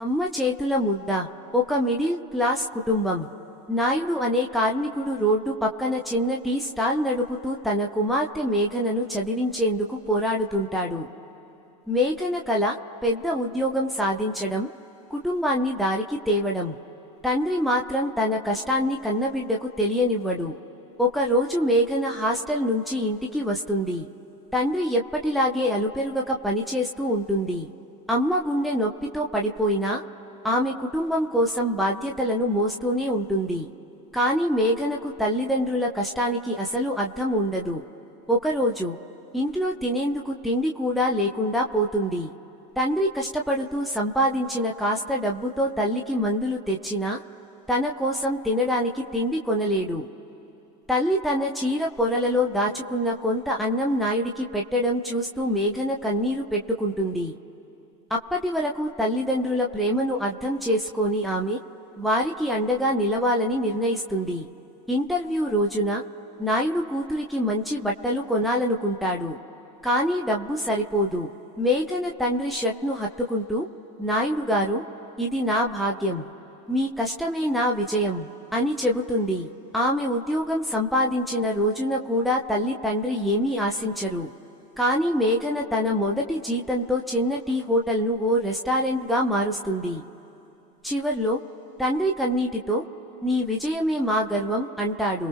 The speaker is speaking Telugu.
అమ్మ చేతుల ముద్ద. ఒక మిడిల్ క్లాస్ కుటుంబం. నాయుడు అనే కార్మికుడు రోడ్డు పక్కన చిన్న టీ స్టాల్ నడుపుతూ తన కుమార్తె మేఘనను చదివించేందుకు పోరాడుతుంటాడు. మేఘన కల పెద్ద ఉద్యోగం సాధించడం, కుటుంబాన్ని దారికి తేవడం. తండ్రి మాత్రం తన కష్టాన్ని కన్నబిడ్డకు తెలియనివ్వడు. ఒక రోజు మేఘన హాస్టల్ నుంచి ఇంటికి వస్తుంది. తండ్రి ఎప్పటిలాగే అలుపెరుగక పనిచేస్తూ ఉంటుంది. అమ్మ గుండె నొప్పితో పడిపోయినా ఆమె కుటుంబం కోసం బాధ్యతలను మోస్తూనే ఉంటుంది. కాని మేఘనకు తల్లిదండ్రుల కష్టానికి అసలు అర్థం ఉండదు. ఒకరోజు ఇంట్లో తినేందుకు తిండి కూడా లేకుండా పోతుంది. తండ్రి కష్టపడుతూ సంపాదించిన కాస్త డబ్బుతో తల్లికి మందులు తెచ్చినా తన కోసం తినడానికి తిండి కొనలేడు. తల్లి తన చీర పొరలలో దాచుకున్న కొంత అన్నం నాయుడికి పెట్టడం చూస్తూ మేఘన కన్నీరు పెట్టుకుంటుంది. అప్పటివరకు తల్లిదండ్రుల ప్రేమను అర్థం చేసుకొని ఆమె వారికి అండగా నిలవాలని నిర్ణయిస్తుంది. ఇంటర్వ్యూ రోజున నాయుడు కూతురికి మంచి బట్టలు కొనాలనుకుంటాడు. కానీ డబ్బు సరిపోదు. మేఘన తండ్రి షర్ట్ను హత్తుకుంటూ, నాయుడు గారు, ఇది నా భాగ్యం, మీ కష్టమే నా విజయం అని చెబుతుంది. ఆమె ఉద్యోగం సంపాదించిన రోజున కూడా తల్లి తండ్రి ఏమీ ఆశించరు. కానీ మేఘన తన మొదటి జీతంతో చిన్న టీ హోటల్ను ఓ రెస్టారెంట్గా మారుస్తుంది. చివర్లో తండ్రి కన్నీటితో, నీ విజయమే మా గర్వం అంటాడు.